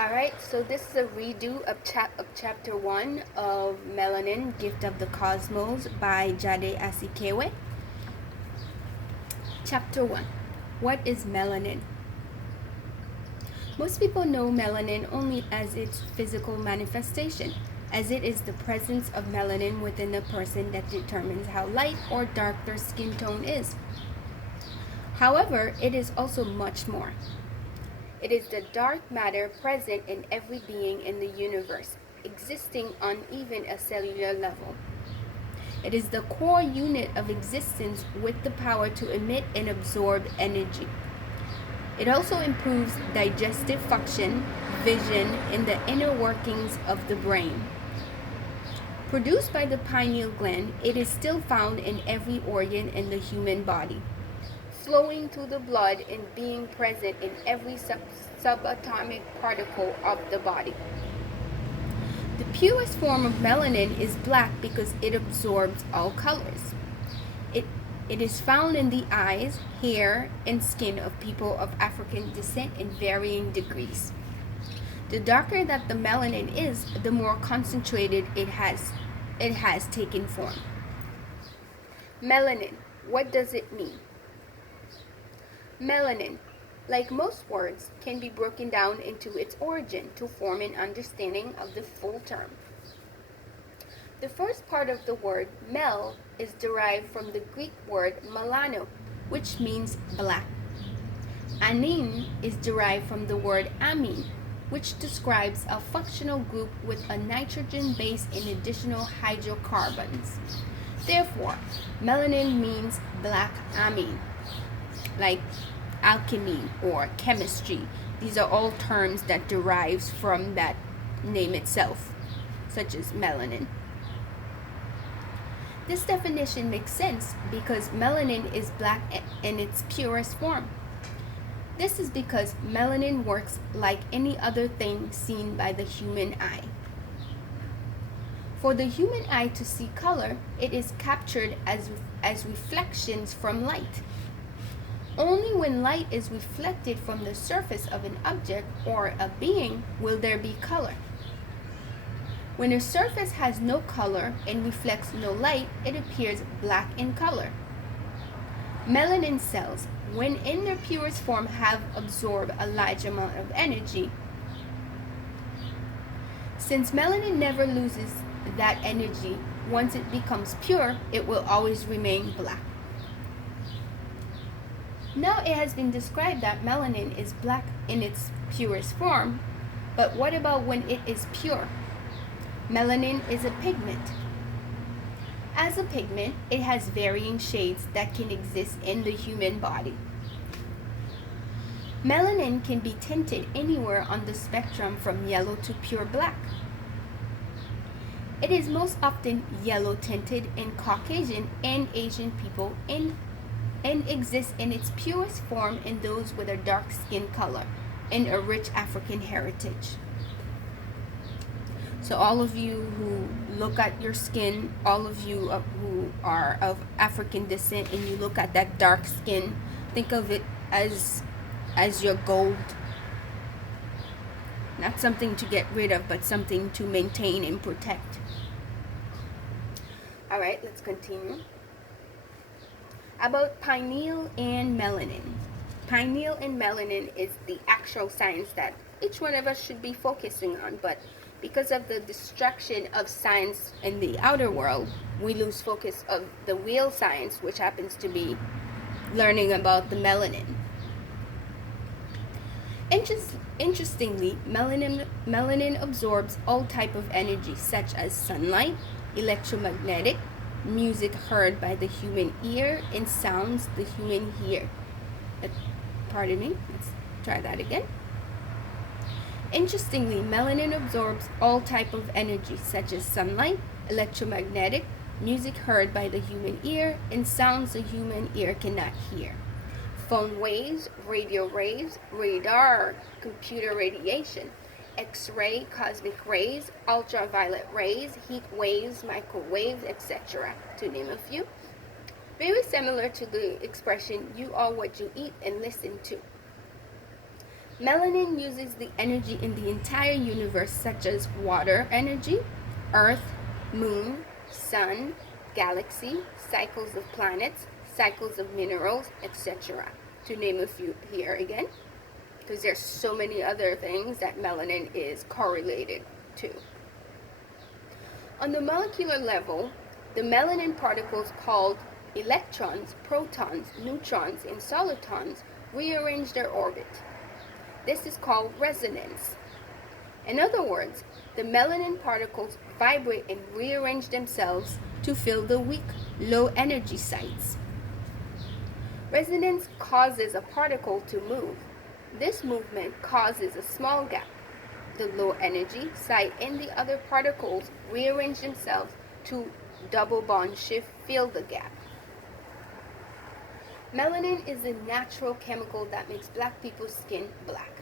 Alright, so this is a redo of, chapter 1 of Melanin, Gift of the Cosmos by Jade Asikiwe. Chapter 1. What is melanin? Most people know melanin only as its physical manifestation, as it is the presence of melanin within a person that determines how light or dark their skin tone is. However, it is also much more. It is the dark matter present in every being in the universe, existing on even a cellular level. It is the core unit of existence with the power to emit and absorb energy. It also improves digestive function, vision, and the inner workings of the brain. Produced by the pineal gland, it is still found in every organ in the human body, flowing through the blood and being present in every subatomic particle of the body. The purest form of melanin is black because it absorbs all colors. It is found in the eyes, hair, and skin of people of African descent in varying degrees. The darker that the melanin is, the more concentrated it has taken form. Melanin, what does it mean? Melanin, like most words, can be broken down into its origin to form an understanding of the full term. The first part of the word mel is derived from the Greek word melano, which means black. Anin is derived from the word amine, which describes a functional group with a nitrogen base and additional hydrocarbons. Therefore, melanin means black amine, like alchemy or chemistry. These are all terms that derives from that name itself, such as melanin. This definition makes sense because melanin is black in its purest form. This is because melanin works like any other thing seen by the human eye. For the human eye to see color, it is captured as reflections from light. Only when light is reflected from the surface of an object or a being will there be color. When a surface has no color and reflects no light, it appears black in color. Melanin cells, when in their purest form, have absorbed a large amount of energy. Since melanin never loses that energy, once it becomes pure, it will always remain black. Now it has been described that melanin is black in its purest form, but what about when it is pure? Melanin is a pigment. As a pigment, it has varying shades that can exist in the human body. Melanin can be tinted anywhere on the spectrum from yellow to pure black. It is most often yellow tinted in Caucasian and Asian people and exists in its purest form in those with a dark skin color and a rich African heritage. So all of you who look at your skin, all of you who are of African descent and you look at that dark skin, think of it as your gold. Not something to get rid of, but something to maintain and protect. All right, let's continue. About pineal and melanin. Pineal and melanin is the actual science that each one of us should be focusing on, but because of the distraction of science in the outer world, we lose focus of the real science, which happens to be learning about the melanin. Interestingly, melanin absorbs all type of energy such as sunlight, electromagnetic, music heard by the human ear, and sounds the human hear. Pardon me, let's try that again. Interestingly, melanin absorbs all type of energy such as sunlight, electromagnetic, music heard by the human ear, and sounds the human ear cannot hear. Phone waves, radio waves, radar, computer radiation, X-ray, cosmic rays, ultraviolet rays, heat waves, microwaves, etc., to name a few. Very similar to the expression, you are what you eat and listen to. Melanin uses the energy in the entire universe, such as water energy, earth, moon, sun, galaxy, cycles of planets, cycles of minerals, etc. To name a few here again, because there's so many other things that melanin is correlated to. On the molecular level, the melanin particles called electrons, protons, neutrons, and solitons rearrange their orbit. This is called resonance. In other words, the melanin particles vibrate and rearrange themselves to fill the weak, low energy sites. Resonance causes a particle to move. This movement causes a small gap. The low energy site and the other particles rearrange themselves to double bond shift, fill the gap. Melanin is a natural chemical that makes black people's skin black.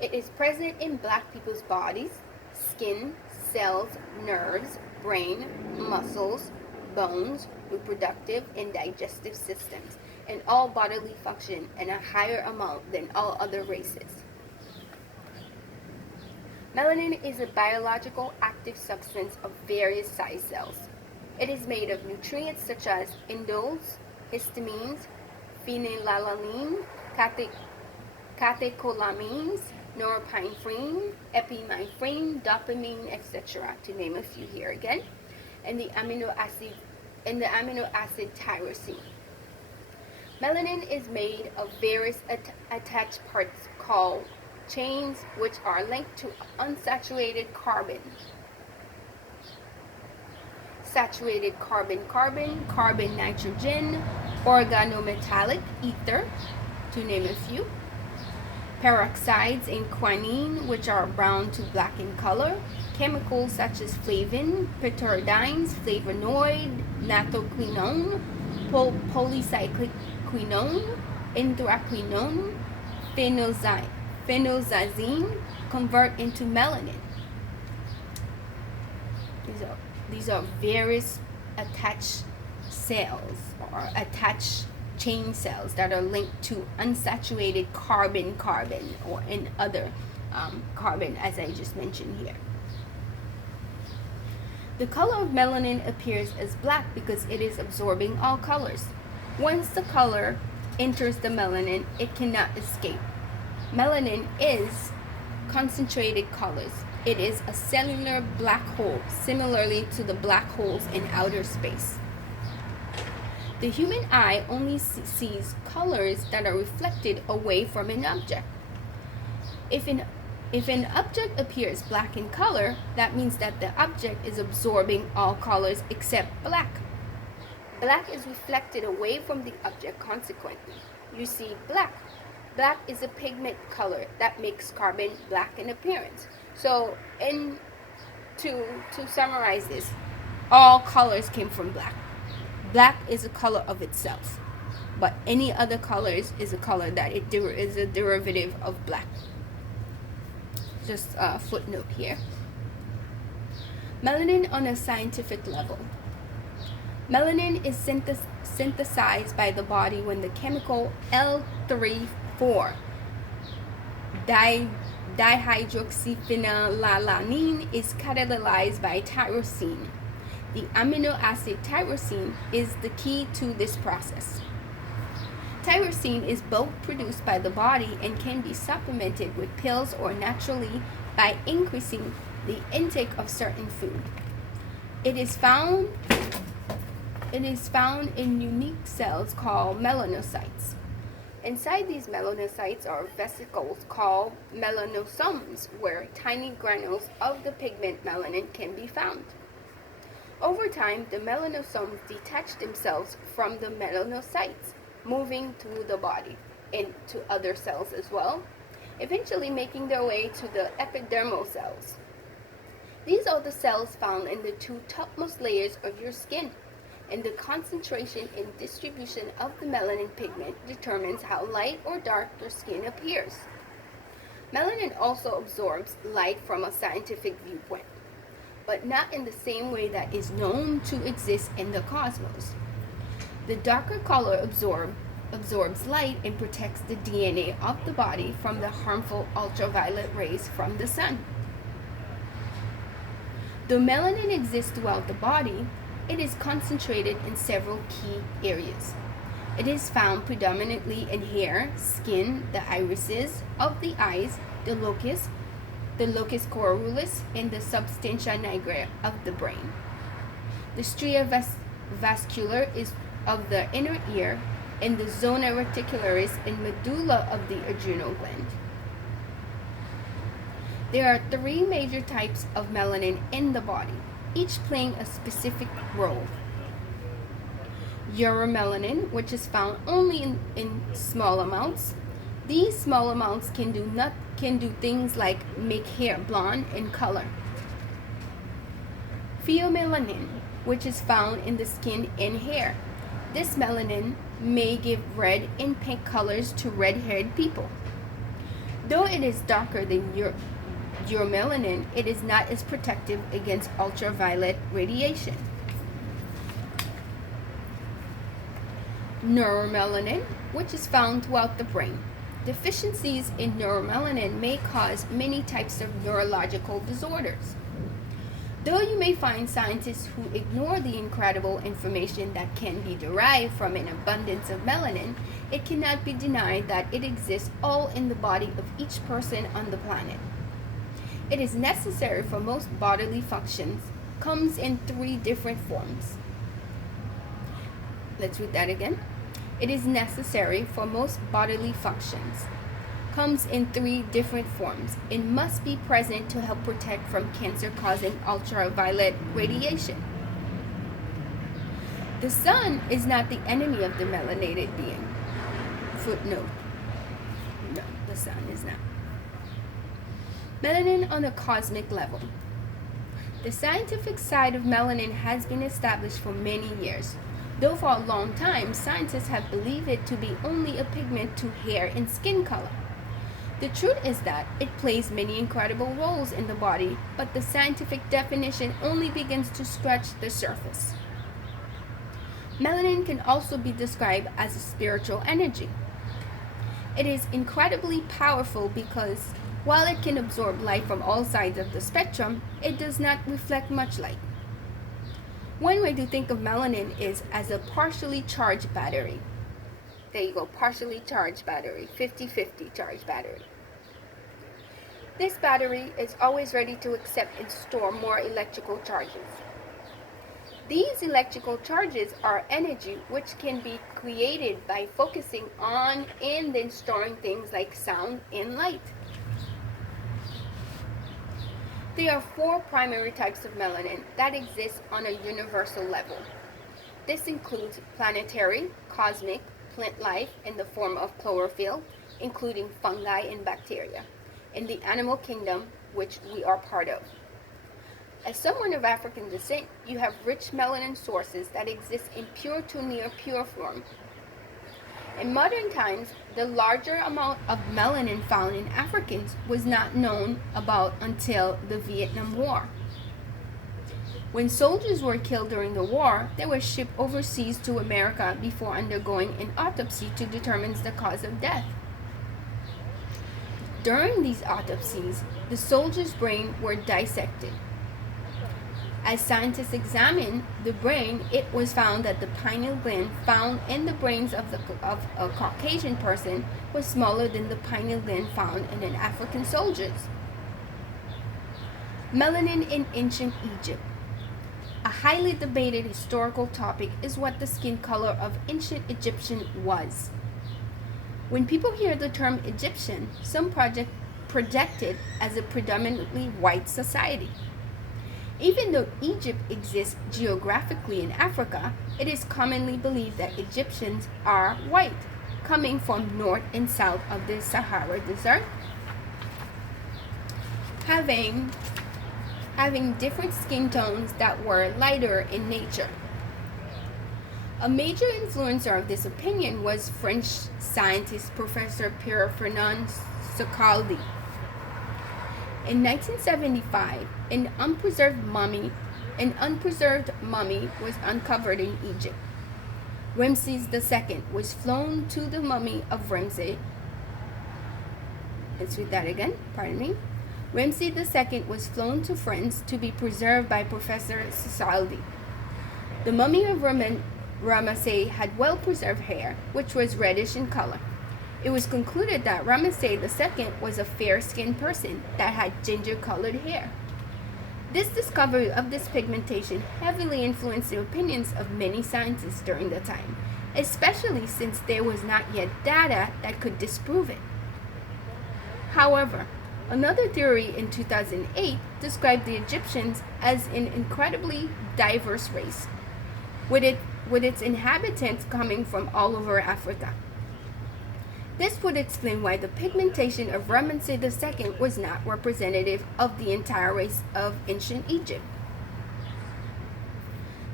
It is present in black people's bodies, skin, cells, nerves, brain, muscles, bones, reproductive and digestive systems, and all bodily function in a higher amount than all other races. Melanin is a biological active substance of various size cells. It is made of nutrients such as indoles, histamines, phenylalanine, catecholamines, norepinephrine, epinephrine, dopamine, etc., to name a few here again, and the amino acid tyrosine. Melanin is made of various attached parts called chains, which are linked to unsaturated carbon. Saturated carbon-carbon, carbon-nitrogen, organometallic ether, to name a few. Peroxides and quinine, which are brown to black in color. Chemicals such as flavin, pitridines, flavonoid, nattoquinone, polycyclic quinone, anthraquinone, phenolxazine convert into melanin. These are various attached cells or attached chain cells that are linked to unsaturated carbon or in other carbon, as I just mentioned here. The color of melanin appears as black because it is absorbing all colors. Once the color enters the melanin, it cannot escape. Melanin is concentrated colors. It is a cellular black hole, similarly to the black holes in outer space. The human eye only sees colors that are reflected away from an object. If an object appears black in color, that means that the object is absorbing all colors except black. Black is reflected away from the object, consequently. You see black. Black is a pigment color that makes carbon black in appearance. So, to summarize this, all colors came from black. Black is a color of itself, but any other colors is a color that is a derivative of black. Just a footnote here. Melanin on a scientific level. Melanin is synthesized by the body when the chemical L3,4 dihydroxyphenylalanine is catalyzed by tyrosine. The amino acid tyrosine is the key to this process. Tyrosine is both produced by the body and can be supplemented with pills or naturally by increasing the intake of certain food. It is found in unique cells called melanocytes. Inside these melanocytes are vesicles called melanosomes, where tiny granules of the pigment melanin can be found. Over time, the melanosomes detach themselves from the melanocytes, moving through the body into other cells as well, eventually making their way to the epidermal cells. These are the cells found in the two topmost layers of your skin, and the concentration and distribution of the melanin pigment determines how light or dark your skin appears. Melanin also absorbs light from a scientific viewpoint, but not in the same way that is known to exist in the cosmos. The darker color absorbed absorbs light and protects the DNA of the body from the harmful ultraviolet rays from the sun. Though melanin exists throughout the body, it is concentrated in several key areas. It is found predominantly in hair, skin, the irises of the eyes, the locus coeruleus, and the substantia nigra of the brain. The stria vascular is of the inner ear, and the zona reticularis and medulla of the adrenal gland. There are 3 major types of melanin in the body, each playing a specific role. Euromelanin, which is found only in small amounts. These small amounts can do things like make hair blonde in color. Pheomelanin, which is found in the skin and hair. This melanin may give red and pink colors to red-haired people. Though it is darker than euromelanin, it is not as protective against ultraviolet radiation. Neuromelanin, which is found throughout the brain. Deficiencies in neuromelanin may cause many types of neurological disorders. Though you may find scientists who ignore the incredible information that can be derived from an abundance of melanin, it cannot be denied that it exists all in the body of each person on the planet. It is necessary for most bodily functions, comes in 3 different forms. Let's read that again. It is necessary for most bodily functions, comes in 3 different forms, and must be present to help protect from cancer-causing ultraviolet radiation. The sun is not the enemy of the melanated being. Footnote. No, the sun is not. Melanin on a cosmic level. The scientific side of melanin has been established for many years, though for a long time scientists have believed it to be only a pigment to hair and skin color. The truth is that it plays many incredible roles in the body, but the scientific definition only begins to scratch the surface. Melanin can also be described as a spiritual energy. It is incredibly powerful because while it can absorb light from all sides of the spectrum, it does not reflect much light. One way to think of melanin is as a partially charged battery. There you go, partially charged battery, 50-50 charged battery. This battery is always ready to accept and store more electrical charges. These electrical charges are energy which can be created by focusing on and then storing things like sound and light. There are 4 primary types of melanin that exist on a universal level. This includes planetary, cosmic, plant life in the form of chlorophyll, including fungi and bacteria, and the animal kingdom, which we are part of. As someone of African descent, you have rich melanin sources that exist in pure to near pure form. In modern times, the larger amount of melanin found in Africans was not known about until the Vietnam War. When soldiers were killed during the war, they were shipped overseas to America before undergoing an autopsy to determine the cause of death. During these autopsies, the soldiers' brains were dissected. As scientists examined the brain, it was found that the pineal gland found in the brains of a Caucasian person was smaller than the pineal gland found in an African soldier's. Melanin in ancient Egypt. A highly debated historical topic is what the skin color of ancient Egyptian was. When people hear the term Egyptian, some project it as a predominantly white society. Even though Egypt exists geographically in Africa, it is commonly believed that Egyptians are white, coming from north and south of the Sahara Desert, having different skin tones that were lighter in nature. A major influencer of this opinion was French scientist Professor Pierre-Fernand Socaldi. In 1975, an unpreserved mummy was uncovered in Egypt. Ramses II was flown to the mummy of Ramses. Let's read that again, pardon me. Ramses II was flown to France to be preserved by Professor Socialdi. The mummy of Ramesses had well-preserved hair, which was reddish in color. It was concluded that Ramesses II was a fair-skinned person that had ginger-colored hair. This discovery of this pigmentation heavily influenced the opinions of many scientists during the time, especially since there was not yet data that could disprove it. However, another theory in 2008 described the Egyptians as an incredibly diverse race, with its inhabitants coming from all over Africa. This would explain why the pigmentation of Ramesses II was not representative of the entire race of ancient Egypt.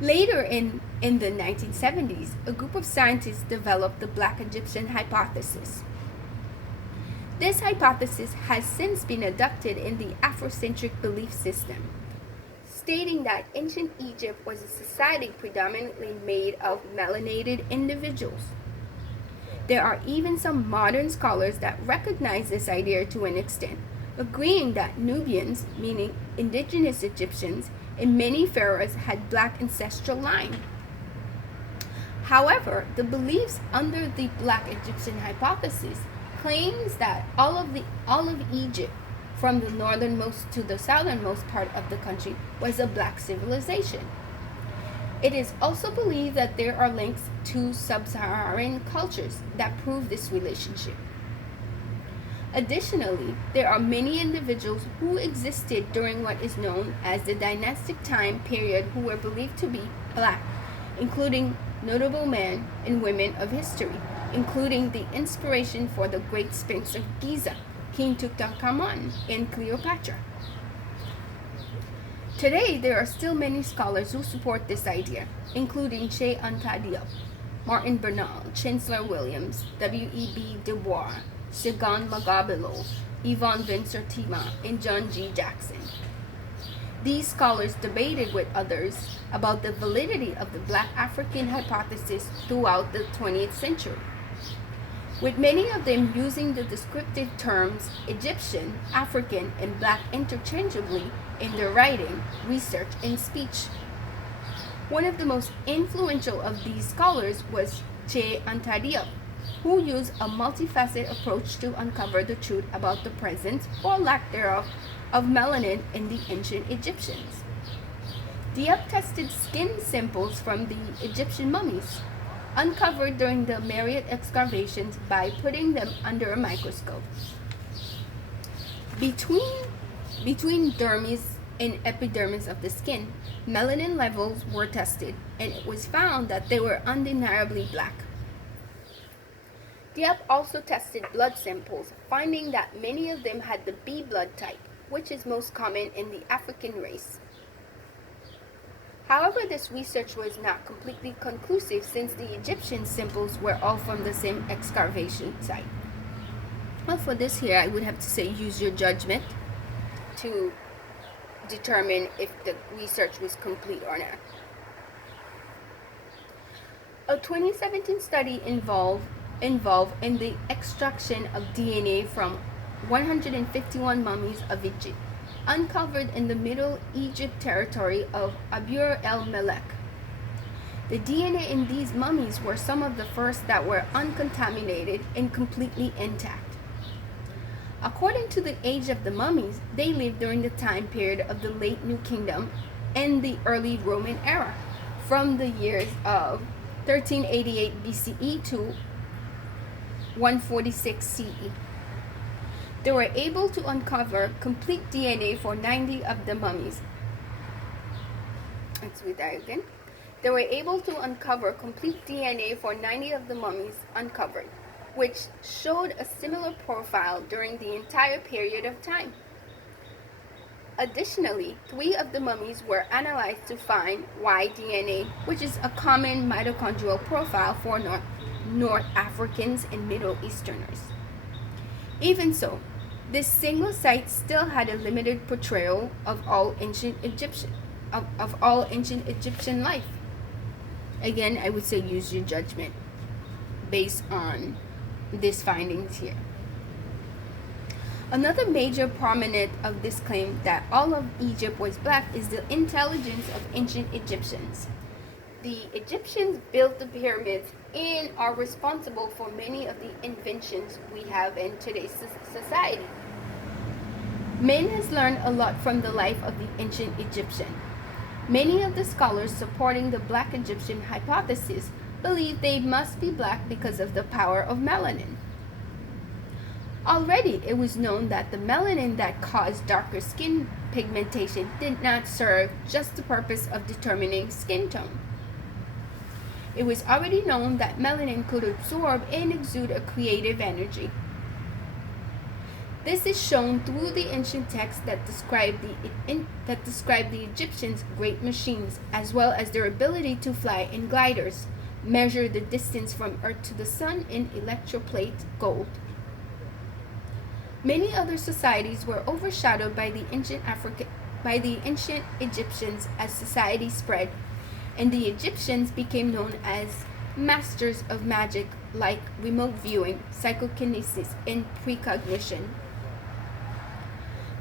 Later in the 1970s, a group of scientists developed the Black Egyptian hypothesis. This hypothesis has since been adopted in the Afrocentric belief system, stating that ancient Egypt was a society predominantly made of melanated individuals. There are even some modern scholars that recognize this idea to an extent, agreeing that Nubians, meaning indigenous Egyptians, and many pharaohs had black ancestral line. However, the beliefs under the Black Egyptian hypothesis claims that all of Egypt, from the northernmost to the southernmost part of the country, was a black civilization. It is also believed that there are links to sub-Saharan cultures that prove this relationship. Additionally, there are many individuals who existed during what is known as the dynastic time period who were believed to be black, including notable men and women of history, including the inspiration for the Great Sphinx of Giza, King Tutankhamun, and Cleopatra. Today, there are still many scholars who support this idea, including Jade Diop, Martin Bernal, Chancellor Williams, W.E.B. Du Bois, Sigon Magabelo, Yvonne Vincertima, and John G. Jackson. These scholars debated with others about the validity of the Black African hypothesis throughout the 20th century, with many of them using the descriptive terms Egyptian, African, and Black interchangeably in their writing, research, and speech. One of the most influential of these scholars was Jade Diop, who used a multifaceted approach to uncover the truth about the presence or lack thereof of melanin in the ancient Egyptians. Diop tested skin samples from the Egyptian mummies, uncovered during the myriad excavations by putting them under a microscope. Between dermis and epidermis of the skin, melanin levels were tested, and it was found that they were undeniably black. Diop also tested blood samples, finding that many of them had the B blood type, which is most common in the African race. However, this research was not completely conclusive since the Egyptian samples were all from the same excavation site. Well, for this here, I would have to say use your judgment to determine if the research was complete or not. A 2017 study involved in the extraction of DNA from 151 mummies of Egypt, uncovered in the Middle Egypt territory of Abur el Melek. The DNA in these mummies were some of the first that were uncontaminated and completely intact. According to the age of the mummies, they lived during the time period of the late New Kingdom and the early Roman era, from the years of 1388 BCE to 146 CE. They were able to uncover complete DNA for 90 of the mummies. Let's read that again. They were able to uncover complete DNA for 90 of the mummies uncovered, which showed a similar profile during the entire period of time. Additionally, 3 of the mummies were analyzed to find Y-DNA, which is a common mitochondrial profile for North Africans and Middle Easterners. Even so, this single site still had a limited portrayal of all ancient Egyptian life. Again, I would say use your judgment based on these findings here. Another major prominent of this claim that all of Egypt was black is the intelligence of ancient Egyptians. The Egyptians built the pyramids and are responsible for many of the inventions we have in today's society. Man has learned a lot from the life of the ancient Egyptian. Many of the scholars supporting the black Egyptian hypothesis believe they must be black because of the power of melanin. Already, it was known that the melanin that caused darker skin pigmentation did not serve just the purpose of determining skin tone. It was already known that melanin could absorb and exude a creative energy. This is shown through the ancient texts that describe the Egyptians' great machines, as well as their ability to fly in gliders, measure the distance from Earth to the Sun in electroplate gold. Many other societies were overshadowed by the ancient Egyptians as society spread, and the Egyptians became known as masters of magic like remote viewing, psychokinesis, and precognition.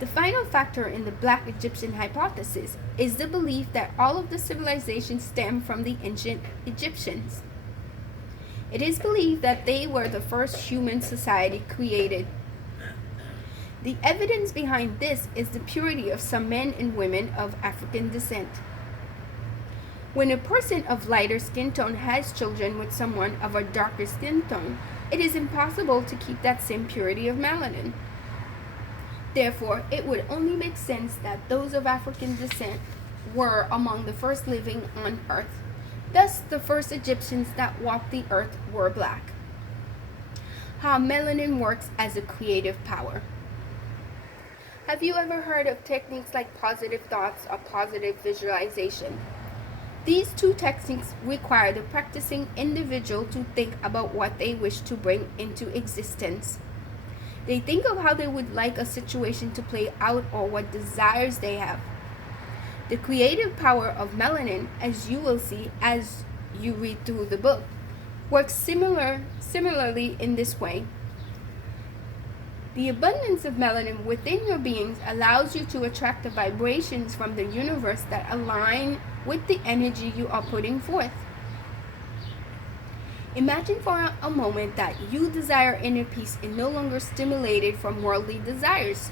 The final factor in the black Egyptian hypothesis is the belief that all of the civilizations stem from the ancient Egyptians. It is believed that they were the first human society created. The evidence behind this is the purity of some men and women of African descent. When a person of lighter skin tone has children with someone of a darker skin tone, it is impossible to keep that same purity of melanin. Therefore, it would only make sense that those of African descent were among the first living on Earth. Thus, the first Egyptians that walked the earth were black. How melanin works as a creative power. Have you ever heard of techniques like positive thoughts or positive visualization? These two techniques require the practicing individual to think about what they wish to bring into existence. They think of how they would like a situation to play out or what desires they have. The creative power of melanin, as you will see as you read through the book, works similarly in this way. The abundance of melanin within your beings allows you to attract the vibrations from the universe that align with the energy you are putting forth. Imagine for a moment that you desire inner peace and no longer stimulated from worldly desires.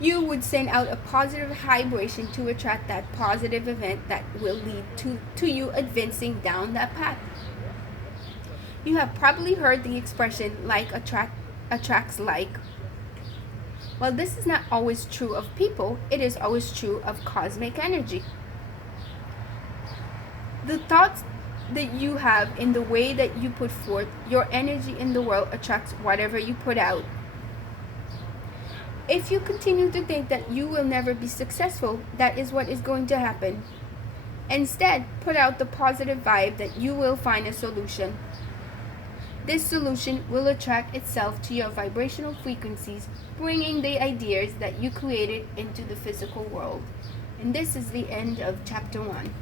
You would send out a positive vibration to attract that positive event that will lead to you advancing down that path. You have probably heard the expression like attracts like. While this is not always true of people, it is always true of cosmic energy. The thoughts that you have in the way that you put forth your energy in the world attracts whatever you put out. If you continue to think that you will never be successful, that is what is going to happen. Instead, put out the positive vibe that you will find a solution. This solution will attract itself to your vibrational frequencies, bringing the ideas that you created into the physical world. And this is the end of chapter 1.